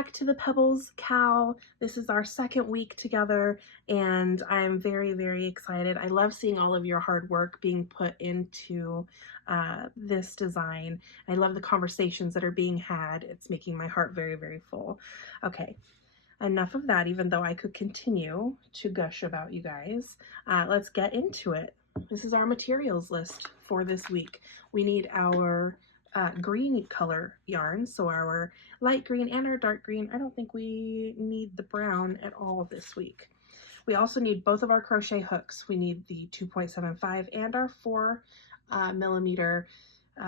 back to the Pebbles cow. This is our second week together and I'm very, very excited. I love seeing all of your hard work being put into this design. I love the conversations that are being had. It's making my heart very, very full. Okay, enough of that, even though I could continue to gush about you guys. Let's get into it. This is our materials list for this week. We need our green color yarn, so our light green and our dark green. I don't think we need the brown at all this week. We also need both of our crochet hooks. We need the 2.75 and our 4 millimeter.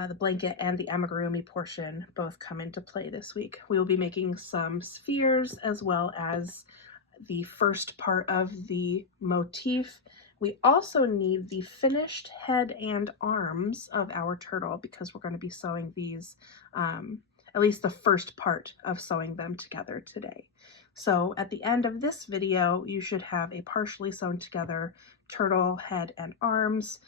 The blanket and the amigurumi portion both come into play this week. We will be making some spheres as well as the first part of the motif. We also need the finished head and arms of our turtle because we're going to be sewing these, at least the first part of sewing them together today. So at the end of this video, you should have a partially sewn together turtle head and arms,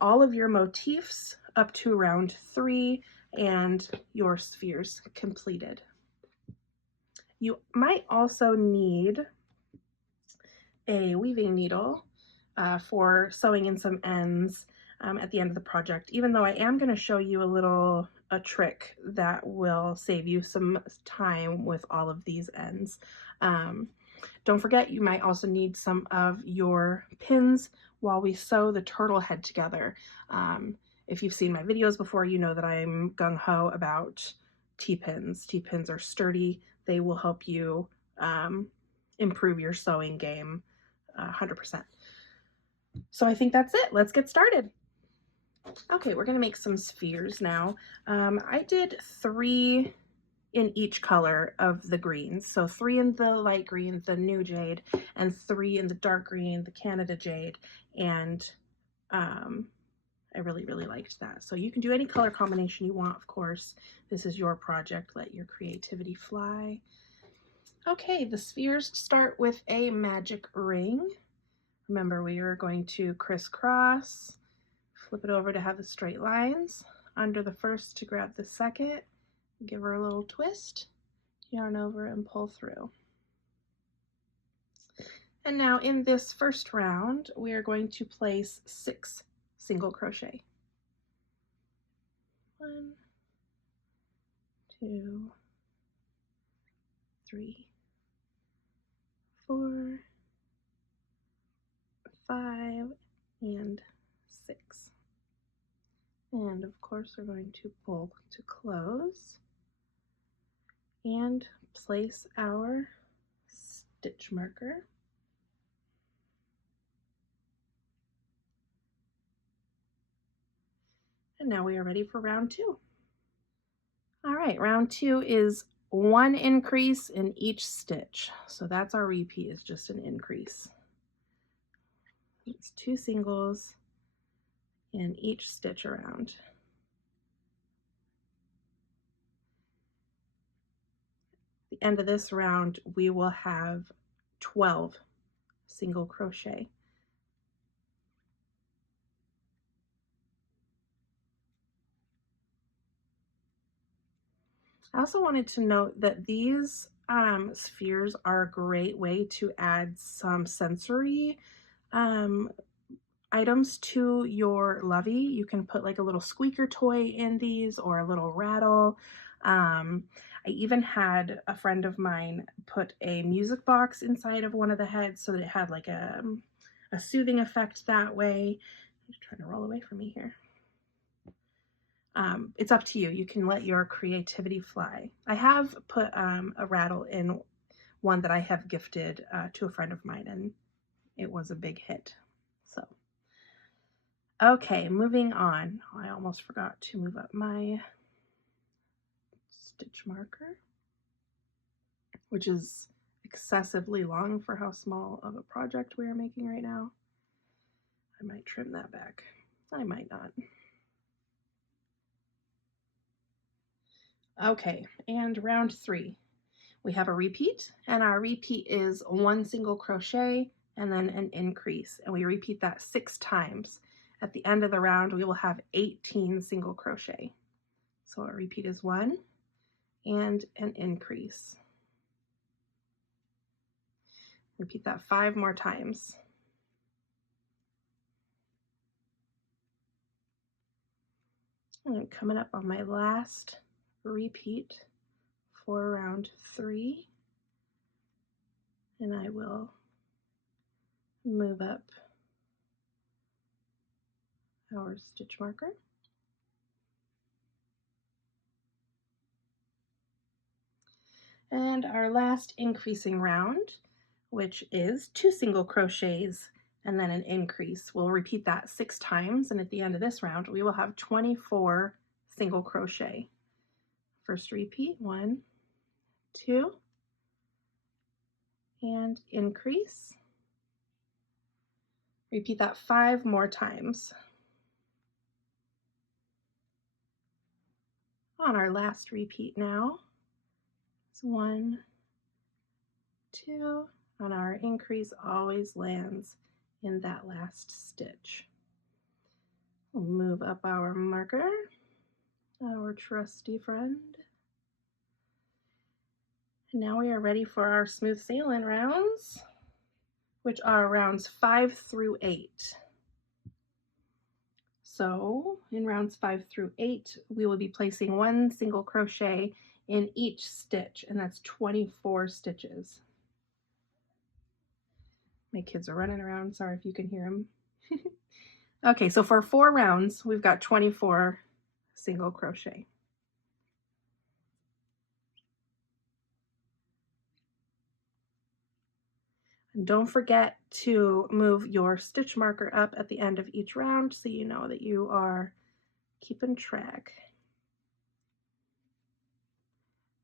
all of your motifs up to round 3, and your spheres completed. You might also need a weaving needle for sewing in some ends at the end of the project, even though I am going to show you a trick that will save you some time with all of these ends. Don't forget, you might also need some of your pins while we sew the turtle head together. If you've seen my videos before, you know that I'm gung-ho about T-pins. T-pins are sturdy. They will help you improve your sewing game 100%. So I think that's it. Let's get started. Okay, we're gonna make some spheres now. I did 3 in each color of the greens. So 3 in the light green, the new jade, and 3 in the dark green, the Canada jade. And I really, really liked that. So you can do any color combination you want, of course. This is your project. Let your creativity fly. Okay, the spheres start with a magic ring. Remember, we are going to crisscross, flip it over to have the straight lines, under the first to grab the second, give her a little twist, yarn over and pull through. And now in this first round, we are going to place 6 single crochet. 1, 2, 3, 4, 5, and 6. And of course we're going to pull to close and place our stitch marker. And now we are ready for round 2. All right, round 2 is 1 increase in each stitch. So that's our repeat, is just an increase. It's 2 singles in each stitch around. At the end of this round, we will have 12 single crochet. I also wanted to note that these spheres are a great way to add some sensory items to your Lovey. You can put like a little squeaker toy in these or a little rattle. I even had a friend of mine put a music box inside of one of the heads so that it had like a soothing effect that way. I'm just trying to roll away from me here. It's up to you. You can let your creativity fly. I have put a rattle in one that I have gifted to a friend of mine, and it was a big hit. So, okay, moving on. I almost forgot to move up my stitch marker, which is excessively long for how small of a project we are making right now. I might trim that back. I might not. Okay, and round 3. We have a repeat, and our repeat is 1 single crochet and then an increase, and we repeat that 6 times. At the end of the round, we will have 18 single crochet. So our repeat is 1 and an increase. Repeat that 5 more times. And coming up on my last repeat for round 3, and I will move up our stitch marker. And our last increasing round, which is 2 single crochets and then an increase. We'll repeat that 6 times, and at the end of this round we will have 24 single crochet. First repeat, 1, 2, and increase. Repeat that 5 more times. On our last repeat now, it's 1, 2, and our increase always lands in that last stitch. We'll move up our marker, our trusty friend. And now we are ready for our smooth sailing rounds, which are rounds 5 through 8. So in rounds 5 through 8, we will be placing 1 single crochet in each stitch, and that's 24 stitches. My kids are running around, sorry if you can hear them. Okay, so for 4 rounds, we've got 24 single crochet. And don't forget to move your stitch marker up at the end of each round so you know that you are keeping track.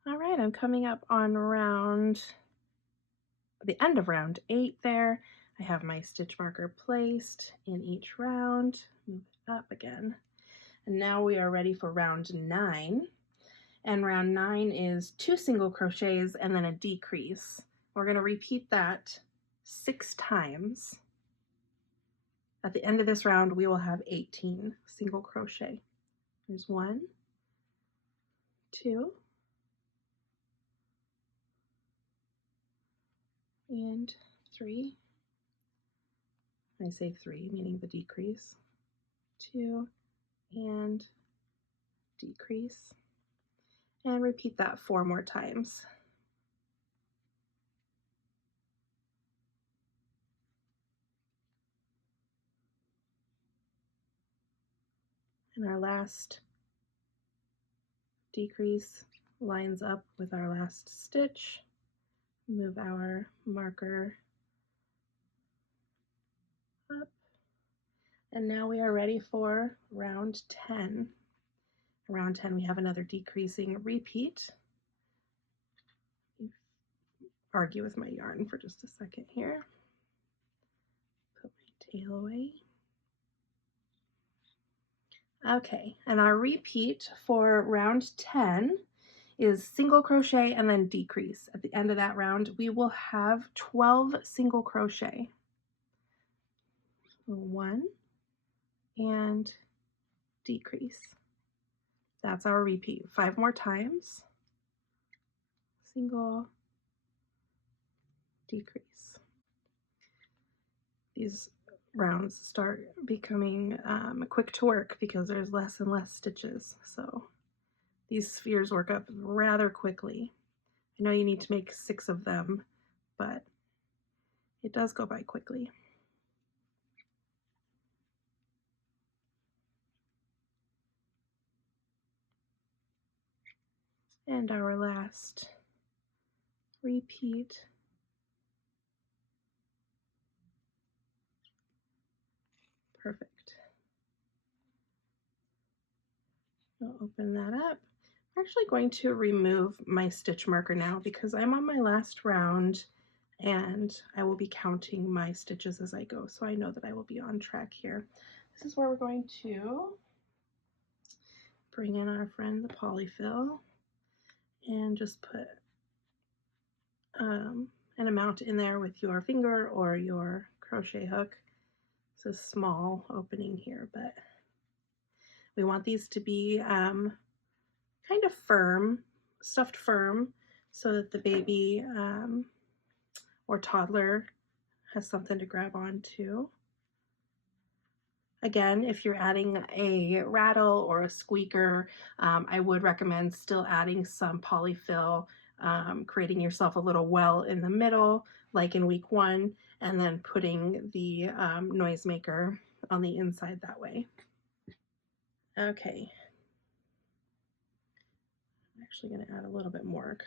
All right, I'm coming up on the end of round 8 there. I have my stitch marker placed in each round. Move it up again. And now we are ready for round 9. And round 9 is 2 single crochets and then a decrease. We're going to repeat that 6 times. At the end of this round, we will have 18 single crochet. There's 1, 2, and 3. I say 3, meaning the decrease. 2 and decrease. And repeat that 4 more times. And our last decrease lines up with our last stitch. Move our marker up. And now we are ready for round 10. Round 10, we have another decreasing repeat. Argue with my yarn for just a second here. Put my tail away. Okay, and our repeat for round 10 is single crochet and then decrease. At the end of that round, we will have 12 single crochet. 1 and decrease. That's our repeat. 5 more times. Single, decrease. These rounds start becoming quick to work because there's less and less stitches. So these spheres work up rather quickly. I know you need to make 6 of them, but it does go by quickly. And our last repeat. Perfect. I'll open that up. I'm actually going to remove my stitch marker now because I'm on my last round and I will be counting my stitches as I go, so I know that I will be on track here. This is where we're going to bring in our friend the Polyfil and just put an amount in there with your finger or your crochet hook. It's a small opening here, but we want these to be kind of firm, stuffed firm, so that the baby or toddler has something to grab onto. Again, if you're adding a rattle or a squeaker, I would recommend still adding some polyfill, creating yourself a little well in the middle, like in week 1, and then putting the noisemaker on the inside that way. Okay. I'm actually going to add a little bit more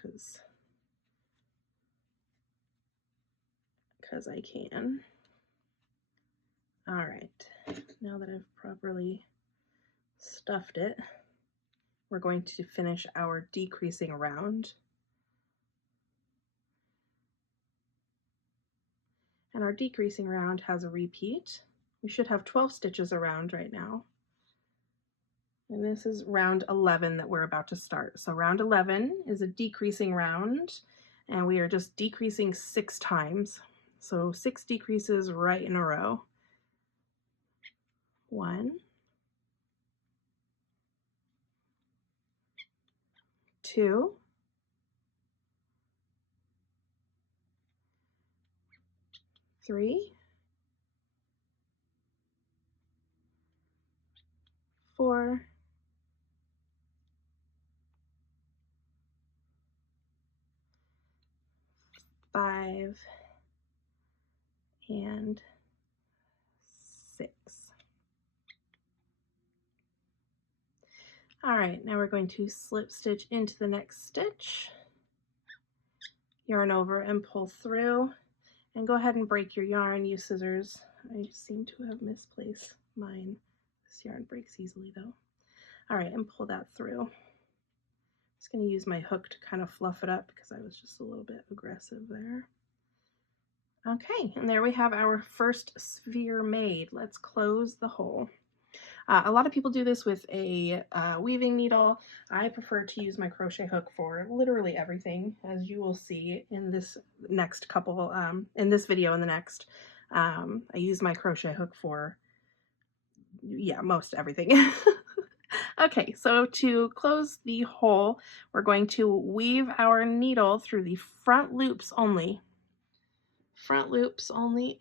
because I can. All right, now that I've properly stuffed it, we're going to finish our decreasing round. And our decreasing round has a repeat. We should have 12 stitches around right now. And this is round 11 that we're about to start. So round 11 is a decreasing round, and we are just decreasing 6 times. So 6 decreases right in a row. 1, 2, 3, 4, 5, and 6. All right, now we're going to slip stitch into the next stitch, yarn over and pull through, and go ahead and break your yarn. Use scissors. I seem to have misplaced mine. This yarn breaks easily though. All right, and pull that through. I'm just going to use my hook to kind of fluff it up because I was just a little bit aggressive there. Okay, and there we have our first sphere made. Let's close the hole. A lot of people do this with a weaving needle. I prefer to use my crochet hook for literally everything, as you will see in this next couple, in this video and the next. I use my crochet hook for, yeah, most everything. Okay, so to close the hole, we're going to weave our needle through the front loops only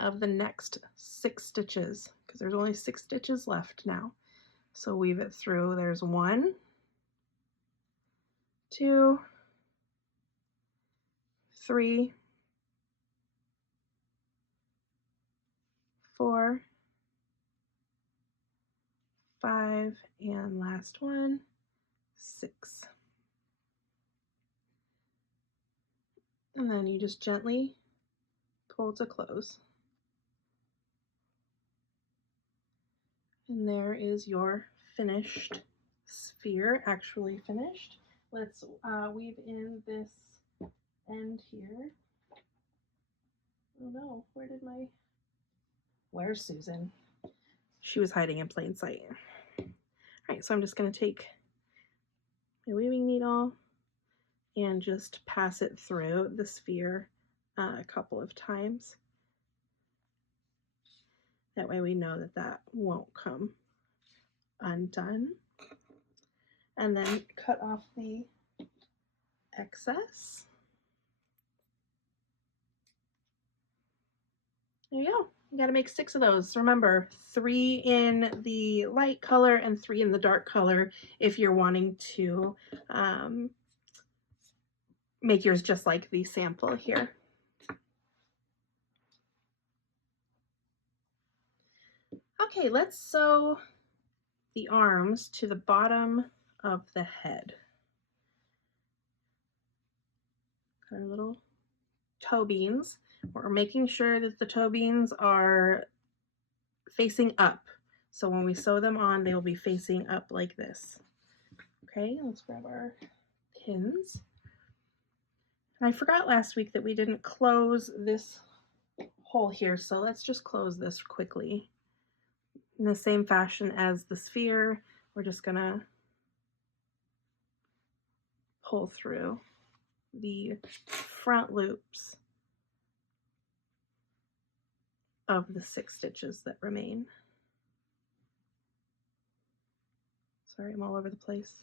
of the next 6 stitches, because there's only 6 stitches left now. So weave it through. There's 1, 2, 3, 4, 5, and last one, 6. And then you just gently pull to close. And there is your finished sphere, actually finished. Let's weave in this end here. Oh no, where's Susan? She was hiding in plain sight. All right, so I'm just going to take my weaving needle and just pass it through the sphere a couple of times. That way we know that that won't come undone. And then cut off the excess. There you go. You got to make 6 of those. Remember, 3 in the light color and 3 in the dark color if you're wanting to make yours just like the sample here. Okay, let's sew the arms to the bottom of the head. Our little toe beans. We're making sure that the toe beans are facing up. So when we sew them on, they will be facing up like this. Okay, let's grab our pins. And I forgot last week that we didn't close this hole here, so let's just close this quickly. In the same fashion as the sphere, we're just gonna pull through the front loops of the 6 stitches that remain. Sorry, I'm all over the place.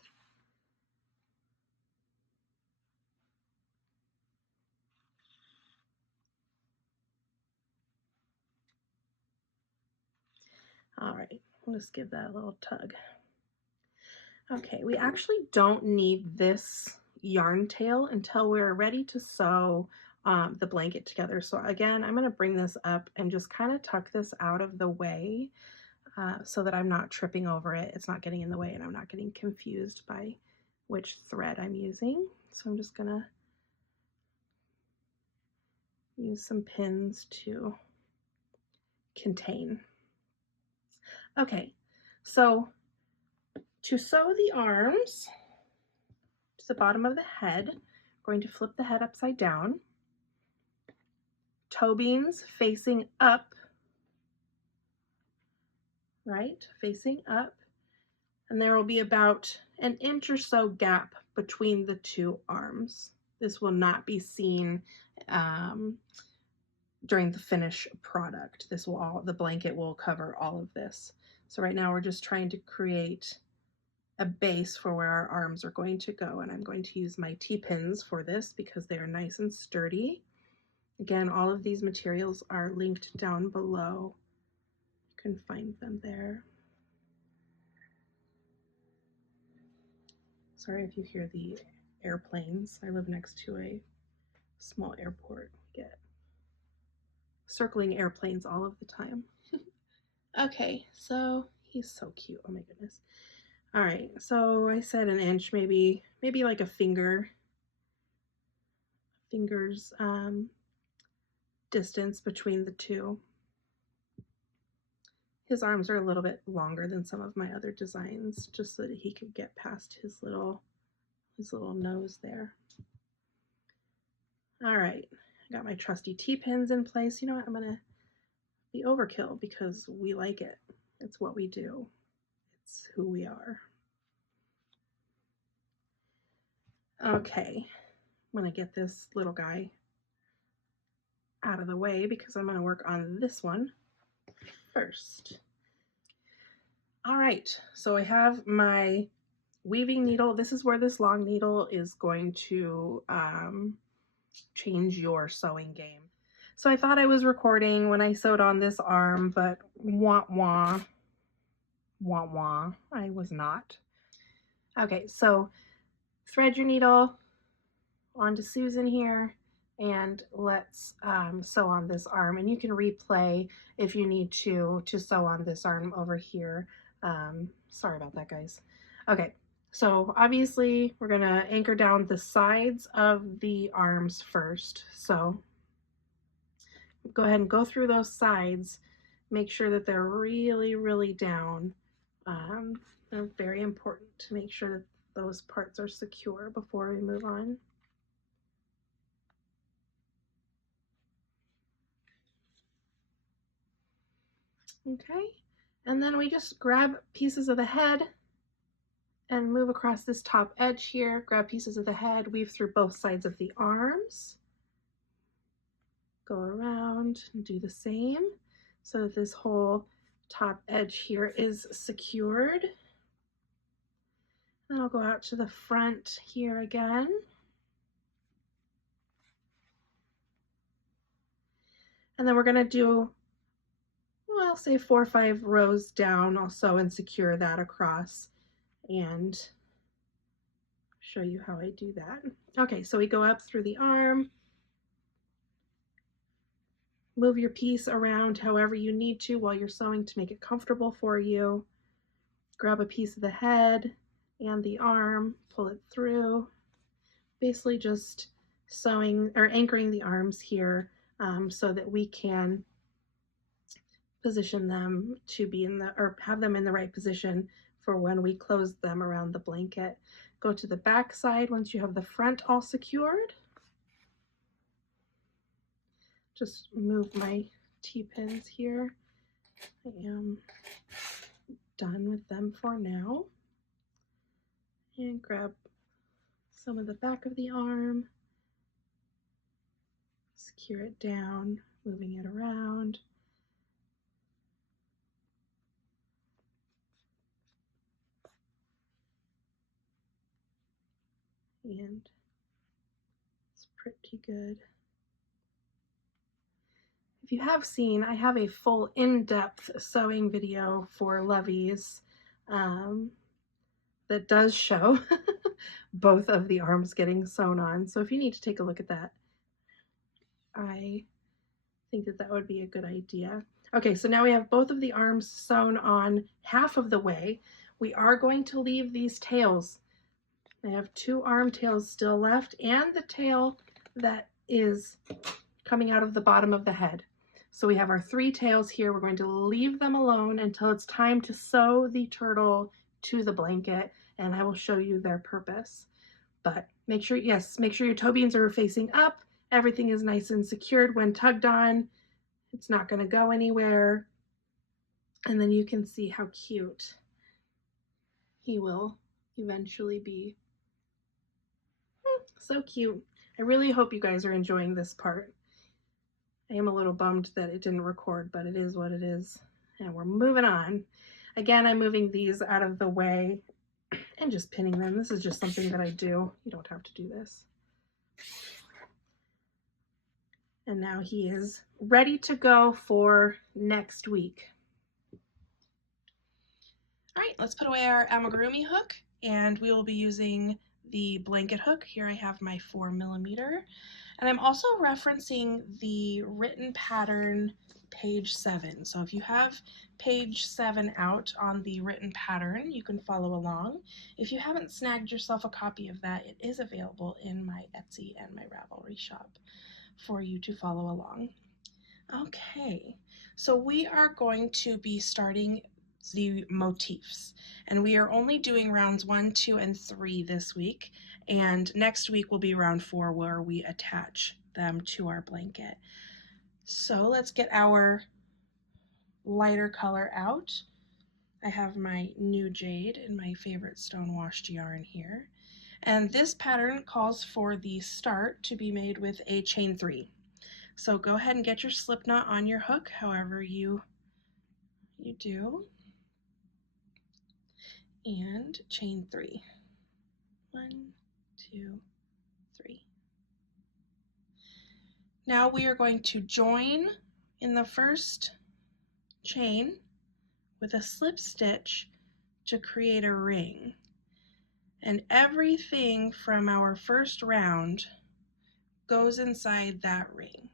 All right, we'll just give that a little tug. Okay, we actually don't need this yarn tail until we're ready to sew the blanket together. So again, I'm going to bring this up and just kind of tuck this out of the way so that I'm not tripping over it. It's not getting in the way and I'm not getting confused by which thread I'm using. So I'm just going to use some pins to contain. Okay, so to sew the arms to the bottom of the head, I'm going to flip the head upside down, toe beans facing up, right, facing up, and there will be about an inch or so gap between the two arms. This will not be seen during the finished product. This will the blanket will cover all of this. So right now we're just trying to create a base for where our arms are going to go, and I'm going to use my T-pins for this because they are nice and sturdy. Again, all of these materials are linked down below. You can find them there. Sorry if you hear the airplanes. I live next to a small airport. We get circling airplanes all of the time. Okay, so he's so cute. Oh my goodness. All right, so I said an inch, maybe like a finger's distance between the two. His arms are a little bit longer than some of my other designs, just so that he could get past his little nose there. All right, I got my trusty T-pins in place. You know what, I'm gonna be overkill because we like it. It's what we do. It's who we are. Okay, I'm gonna get this little guy out of the way because I'm gonna work on this one first. All right, so I have my weaving needle. This is where this long needle is going to change your sewing game. So I thought I was recording when I sewed on this arm, but wah wah, wah wah, I was not. Okay, so thread your needle onto Susan here, and let's sew on this arm. And you can replay if you need to sew on this arm over here. Sorry about that, guys. Okay, so obviously we're gonna anchor down the sides of the arms first. So go ahead and go through those sides. Make sure that they're really, really down. They're very important to make sure that those parts are secure before we move on. Okay, and then we just grab pieces of the head and move across this top edge here, grab pieces of the head, weave through both sides of the arms, go around and do the same so that this whole top edge here is secured. Then I'll go out to the front here again. And then we're going to do, well, I'll say 4 or 5 rows down also and secure that across and show you how I do that. Okay, so we go up through the arm, move your piece around however you need to while you're sewing to make it comfortable for you. Grab a piece of the head and the arm, pull it through, basically just sewing or anchoring the arms here so that we can position them to be in the, or have them in the right position for when we close them around the blanket. Go to the back side once you have the front all secured. Just move my T-pins here. I am done with them for now. And grab some of the back of the arm, secure it down, moving it around. And it's pretty good. if you have seen, I have a full in-depth sewing video for Lovey's that does show both of the arms getting sewn on. So if you need to take a look at that, I think that that would be a good idea. Okay, so now we have both of the arms sewn on half of the way. We are going to leave these tails. I have 2 arm tails still left and the tail that is coming out of the bottom of the head. So we have our 3 tails here. We're going to leave them alone until it's time to sew the turtle to the blanket, and I will show you their purpose. But make sure, yes, make sure your toe beans are facing up. Everything is nice and secured when tugged on. It's not going to go anywhere. And then you can see how cute he will eventually be. So cute. I really hope you guys are enjoying this part. I am a little bummed that it didn't record, but it is what it is. And we're moving on. Again, I'm moving these out of the way and just pinning them. This is just something that I do. You don't have to do this. And now he is ready to go for next week. All right, let's put away our amigurumi hook, and we will be using the blanket hook. Here I have my 4mm, and I'm also referencing the written pattern page 7. So if you have page 7 out on the written pattern, you can follow along. If you haven't snagged yourself a copy of that, it is available in my Etsy and my Ravelry shop for you to follow along. Okay, so we are going to be starting the motifs, and we are only doing rounds 1, 2, and 3 this week, and next week will be round 4 where we attach them to our blanket. So let's get our lighter color out. I have my new jade and my favorite stonewashed yarn here, and this pattern calls for the start to be made with a chain 3. So go ahead and get your slip knot on your hook, however you do, and chain 3. 1, 2, 3. Now we are going to join in the first chain with a slip stitch to create a ring. And everything from our first round goes inside that ring.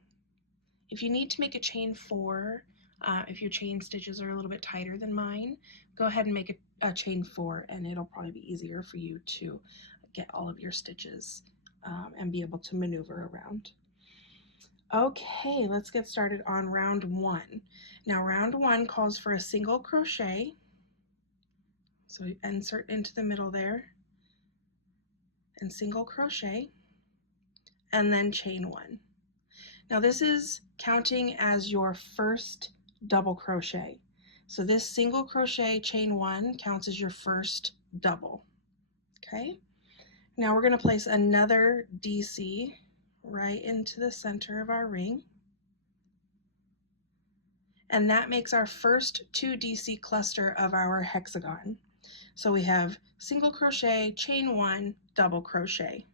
If you need to make a chain 4, if your chain stitches are a little bit tighter than mine, go ahead and make a chain 4, and it'll probably be easier for you to get all of your stitches and be able to maneuver around. Okay, let's get started on round 1. Now round 1 calls for a single crochet. So you insert into the middle there and single crochet and then chain 1. Now this is counting as your first double crochet. So this single crochet chain 1 counts as your first double. Okay, now we're going to place another DC right into the center of our ring, and that makes our first 2 DC cluster of our hexagon. So we have single crochet, chain 1, double crochet.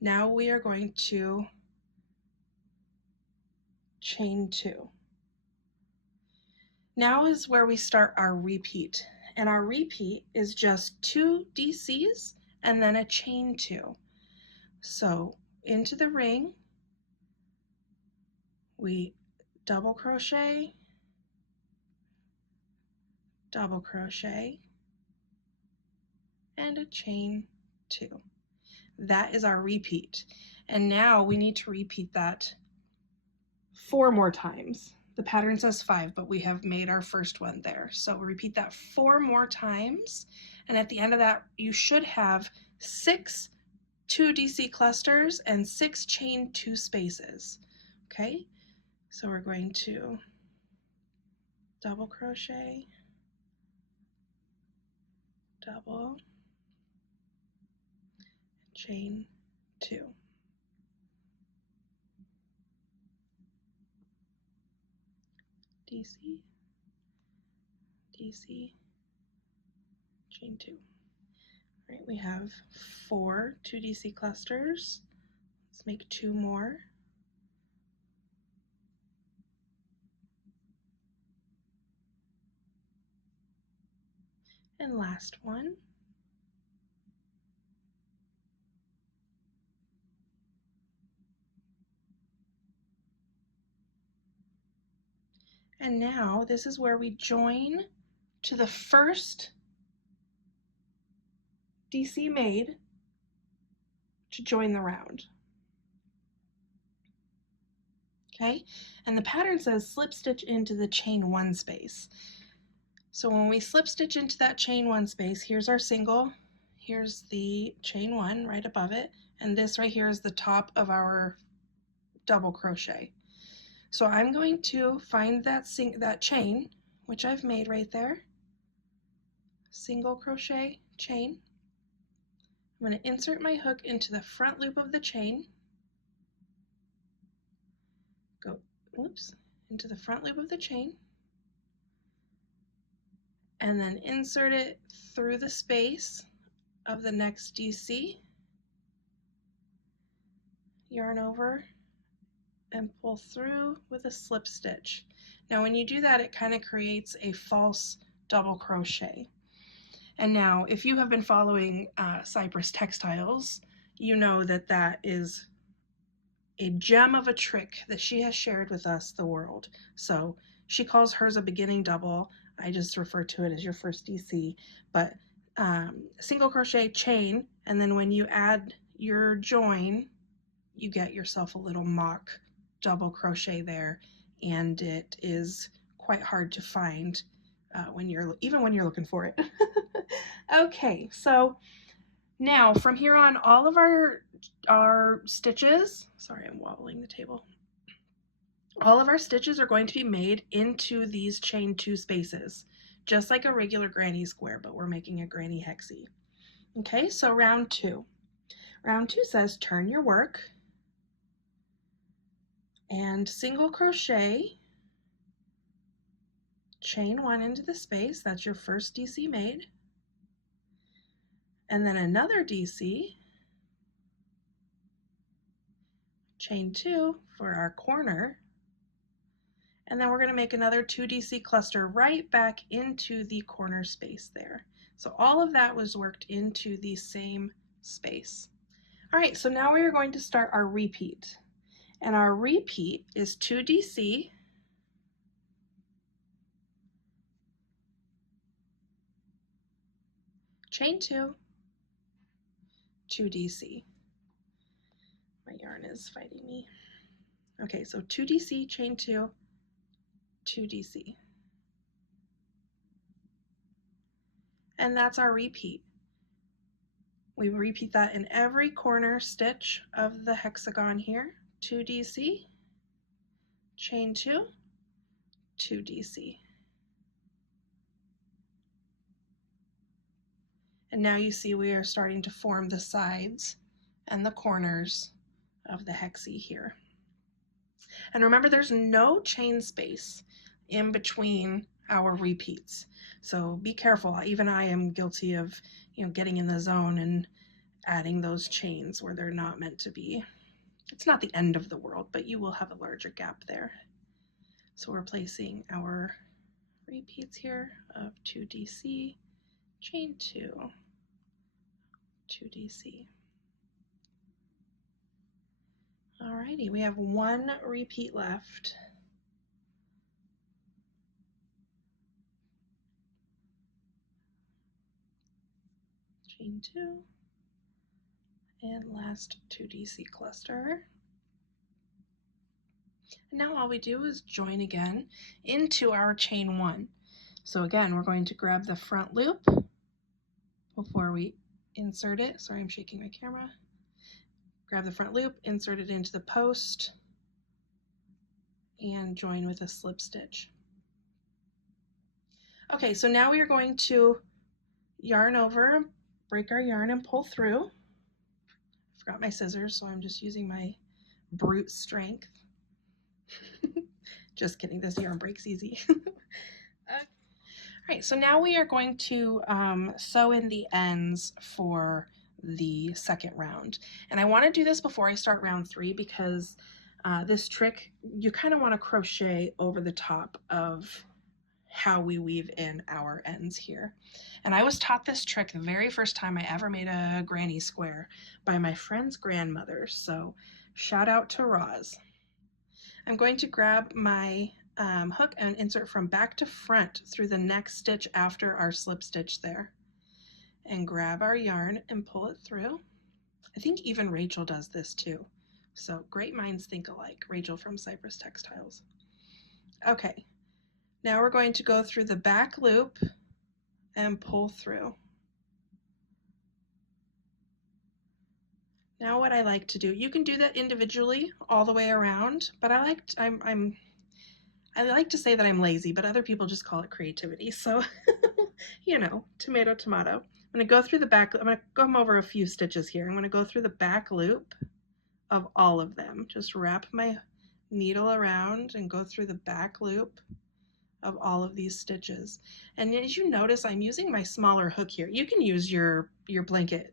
Now we are going to chain 2. Now is where we start our repeat, and our repeat is just 2 DCs and then a chain 2. So into the ring, we double crochet, double crochet, and a chain 2. That is our repeat. And now we need to repeat that 4 more times. The pattern says 5, but we have made our first one there. So repeat that 4 more times, and at the end of that you should have 6 2 DC clusters and 6 chain 2 spaces. Okay, so we're going to double crochet, double, chain 2. DC, DC, chain 2. All right, we have 4 2 DC clusters. Let's make 2 more. And last one. And now this is where we join to the first DC made to join the round. Okay, and the pattern says slip stitch into the chain 1 space. So when we slip stitch into that chain 1 space, here's our single, here's the chain 1 right above it, and this right here is the top of our double crochet. So I'm going to find that chain, which I've made right there, single crochet chain. I'm going to insert my hook into the front loop of the chain, go, oops, into the front loop of the chain, and then insert it through the space of the next DC, yarn over, and pull through with a slip stitch. Now when you do that, it kind of creates a false double crochet. And now if you have been following Cypress Textiles, you know that that is a gem of a trick that she has shared with us, the world. So she calls hers a beginning double. I just refer to it as your first DC, but single crochet chain, and then when you add your join, you get yourself a little mock double crochet there, and it is quite hard to find even when you're looking for it. Okay, so now from here on, all of our stitches, sorry, I'm wobbling the table. All of our stitches are going to be made into these chain 2 spaces, just like a regular granny square, but we're making a granny hexie. Okay, so round 2. Round 2 says turn your work and single crochet, chain 1 into the space, that's your first DC made, and then another DC, chain 2 for our corner, and then we're going to make another 2 DC cluster right back into the corner space there. So all of that was worked into the same space. All right, so now we are going to start our repeat, and our repeat is 2 DC, chain 2, 2 DC. My yarn is fighting me. Okay, so 2 DC, chain 2, 2 DC. And that's our repeat. We repeat that in every corner stitch of the hexagon here. 2 DC, chain 2, 2 DC. And now you see we are starting to form the sides and the corners of the hexie here. And remember, there's no chain space in between our repeats. So be careful. Even I am guilty of, getting in the zone and adding those chains where they're not meant to be. It's not the end of the world, but you will have a larger gap there. So we're placing our repeats here of 2 DC, chain 2, 2 DC. Alrighty, we have 1 repeat left. Chain 2, and last 2 DC cluster. And now all we do is join again into our chain 1. So again, we're going to grab the front loop before we insert it. Sorry, I'm shaking my camera. Grab the front loop, insert it into the post, and join with a slip stitch. Okay, so now we are going to yarn over, break our yarn, and pull through. I forgot my scissors, so I'm just using my brute strength. Just kidding, this yarn breaks easy. All right, so now we are going to sew in the ends for the second round. And I want to do this before I start round 3 because this trick, you kind of want to crochet over the top of how we weave in our ends here. And I was taught this trick the very first time I ever made a granny square by my friend's grandmother, so shout out to Roz. I'm going to grab my hook and insert from back to front through the next stitch after our slip stitch there, and grab our yarn and pull it through. I think even Rachel does this too. So great minds think alike. Rachel from Cypress Textiles. Okay, now we're going to go through the back loop and pull through. Now what I like to do, you can do that individually all the way around, but I like to say that I'm lazy, but other people just call it creativity. So, you know, tomato, tomato. I'm going to go through the back. I'm going to come over a few stitches here. I'm going to go through the back loop of all of them. Just wrap my needle around and go through the back loop of all of these stitches. And as you notice, I'm using my smaller hook here. You can use your blanket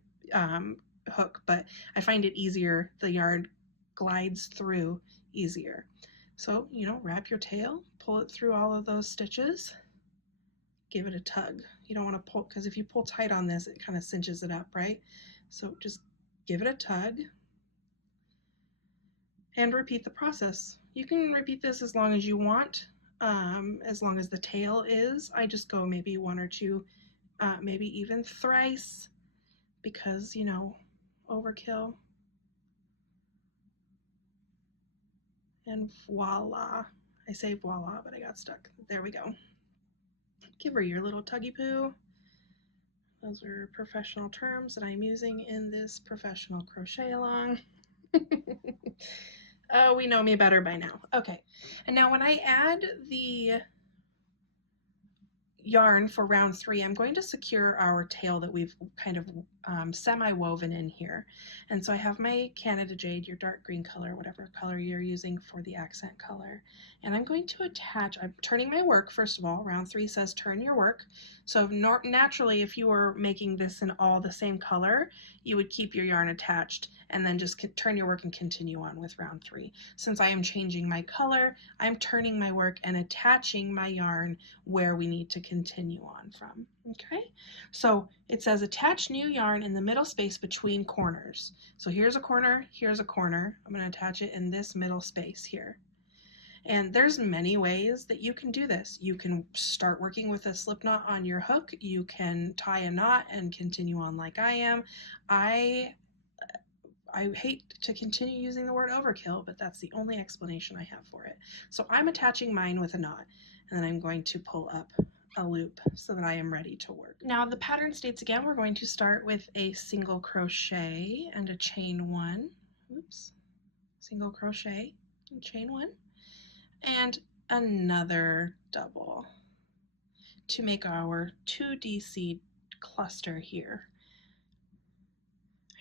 hook, but I find it easier. The yarn glides through easier. So, you know, wrap your tail, pull it through all of those stitches, give it a tug. You don't want to pull, because if you pull tight on this, it kind of cinches it up, right? So just give it a tug and repeat the process. You can repeat this as long as you want, as long as the tail is. I just go maybe one or two, maybe even thrice, because, you know, overkill. And voila. I say voila, but I got stuck. There we go. Give her your little tuggy poo. Those are professional terms that I'm using in this professional crochet along. Oh, we know me better by now. Okay, and now when I add the yarn for round 3, I'm going to secure our tail that we've kind of semi-woven in here. And so I have my Canada Jade, your dark green color, whatever color you're using for the accent color. And I'm going to attach, I'm turning my work, first of all. Round 3 says turn your work. So naturally, if you were making this in all the same color, you would keep your yarn attached and then just turn your work and continue on with round 3. Since I am changing my color, I'm turning my work and attaching my yarn where we need to continue on from. Okay, so it says attach new yarn in the middle space between corners. So here's a corner, here's a corner. I'm going to attach it in this middle space here. And there's many ways that you can do this. You can start working with a slip knot on your hook. You can tie a knot and continue on like I am. I hate to continue using the word overkill, but that's the only explanation I have for it. So I'm attaching mine with a knot, and then I'm going to pull up a loop so that I am ready to work. Now the pattern states again, we're going to start with a single crochet and a chain 1. Oops. Single crochet and chain 1, and another double to make our 2DC cluster here.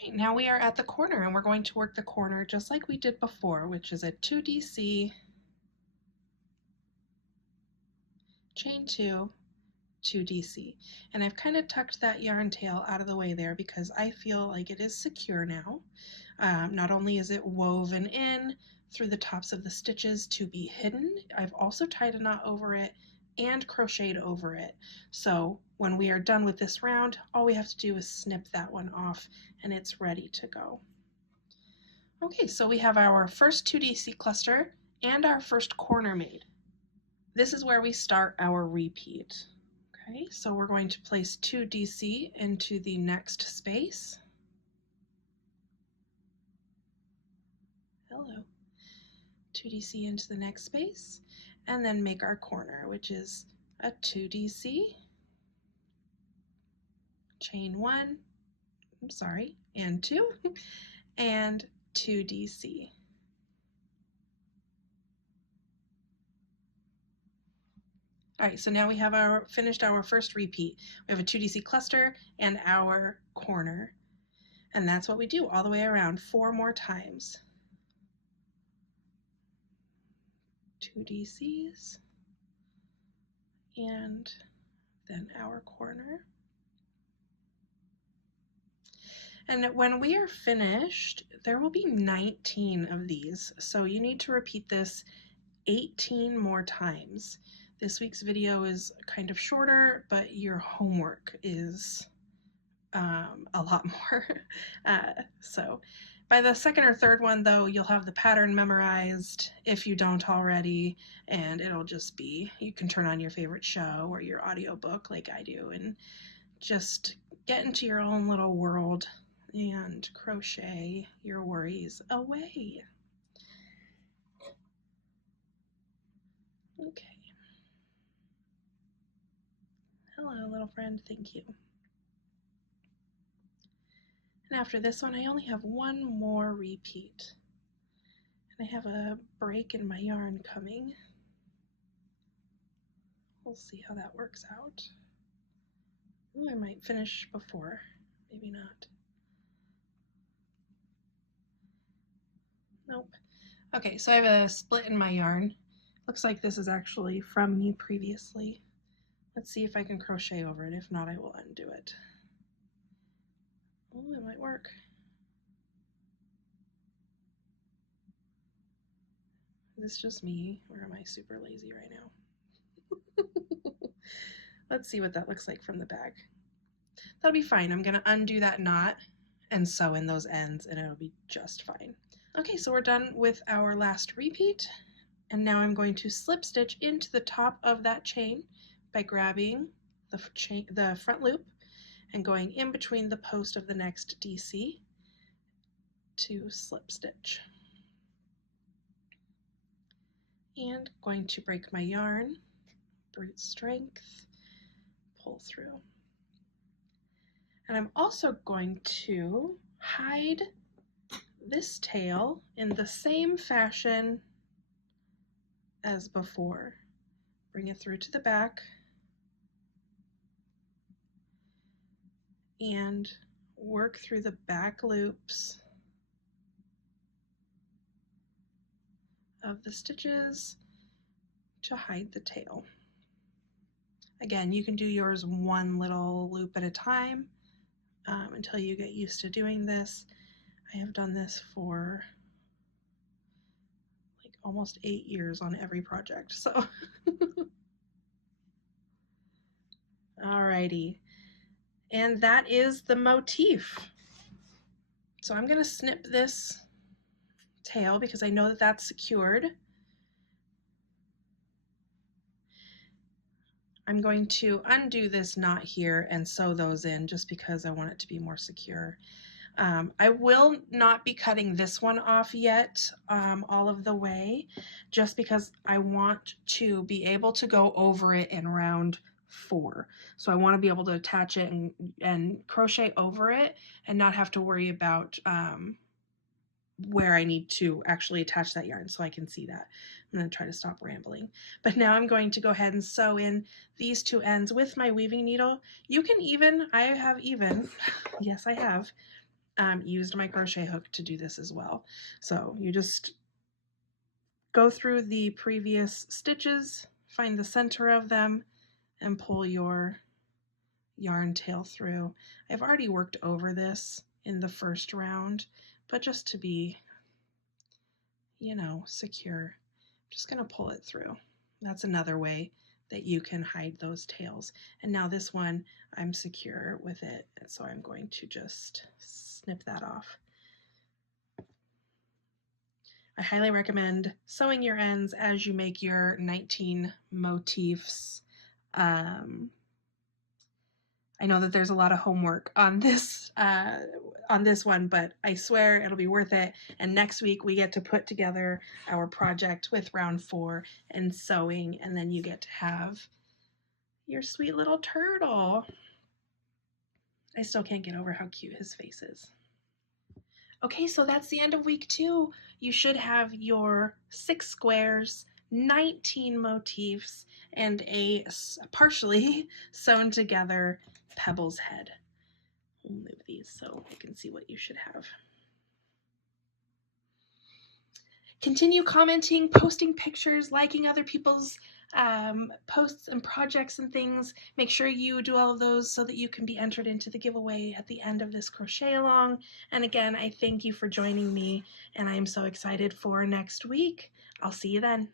Right, now we are at the corner, and we're going to work the corner just like we did before, which is a 2DC, chain 2, 2DC. And I've kind of tucked that yarn tail out of the way there because I feel like it is secure now. Not only is it woven in through the tops of the stitches to be hidden, I've also tied a knot over it and crocheted over it. So when we are done with this round, all we have to do is snip that one off and it's ready to go. Okay, so we have our first 2DC cluster and our first corner made. This is where we start our repeat. Okay, so we're going to place 2DC into the next space. Hello. 2DC into the next space, and then make our corner, which is a 2DC, chain 1, I'm sorry, and 2, and 2DC. All right, so now we have finished our first repeat. We have a 2DC cluster and our corner, and that's what we do all the way around 4 more times. 2 DCs, and then our corner. And when we are finished, there will be 19 of these. So you need to repeat this 18 more times. This week's video is kind of shorter, but your homework is a lot more. So by the second or third one though, you'll have the pattern memorized if you don't already, and it'll just be, you can turn on your favorite show or your audiobook like I do and just get into your own little world and crochet your worries away. Okay. Hello, little friend. Thank you. And after this one, I only have one more repeat. And I have a break in my yarn coming. We'll see how that works out. Ooh, I might finish before. Maybe not. Nope. Okay, so I have a split in my yarn. Looks like this is actually from me previously. Let's see if I can crochet over it. If not, I will undo it. Oh, it might work. Is this just me, or am I super lazy right now? Let's see what that looks like from the back. That'll be fine. I'm gonna undo that knot and sew in those ends and it'll be just fine. Okay, so we're done with our last repeat. And now I'm going to slip stitch into the top of that chain by grabbing the front loop and going in between the post of the next DC to slip stitch. And going to break my yarn, brute strength, pull through. And I'm also going to hide this tail in the same fashion as before. Bring it through to the back and work through the back loops of the stitches to hide the tail. Again, you can do yours one little loop at a time until you get used to doing this. I have done this for like almost 8 years on every project, so. Alrighty, and that is the motif. So I'm gonna snip this tail because I know that that's secured. I'm going to undo this knot here and sew those in just because I want it to be more secure. I will not be cutting this one off yet all of the way, just because I want to be able to go over it in round 4. So I want to be able to attach it and crochet over it and not have to worry about where I need to actually attach that yarn so I can see that. I'm going to try to stop rambling. But now I'm going to go ahead and sew in these 2 ends with my weaving needle. You can even, yes I have, used my crochet hook to do this as well. So you just go through the previous stitches, find the center of them, and pull your yarn tail through. I've already worked over this in the first round, but just to be, you know, secure, I'm just going to pull it through. That's another way that you can hide those tails. And now this one, I'm secure with it, and so I'm going to just snip that off. I highly recommend sewing your ends as you make your 19 motifs. I know that there's a lot of homework on this one, but I swear it'll be worth it. And next week we get to put together our project with round 4 and sewing, and then you get to have your sweet little turtle. I still can't get over how cute his face is. Okay, so that's the end of week 2. You should have your 6 squares, 19 motifs, and a partially sewn together Pebbles head. We'll move these so you can see what you should have. Continue commenting, posting pictures, liking other people's posts and projects and things. Make sure you do all of those so that you can be entered into the giveaway at the end of this crochet along. And again, I thank you for joining me, and I am so excited for next week. I'll see you then.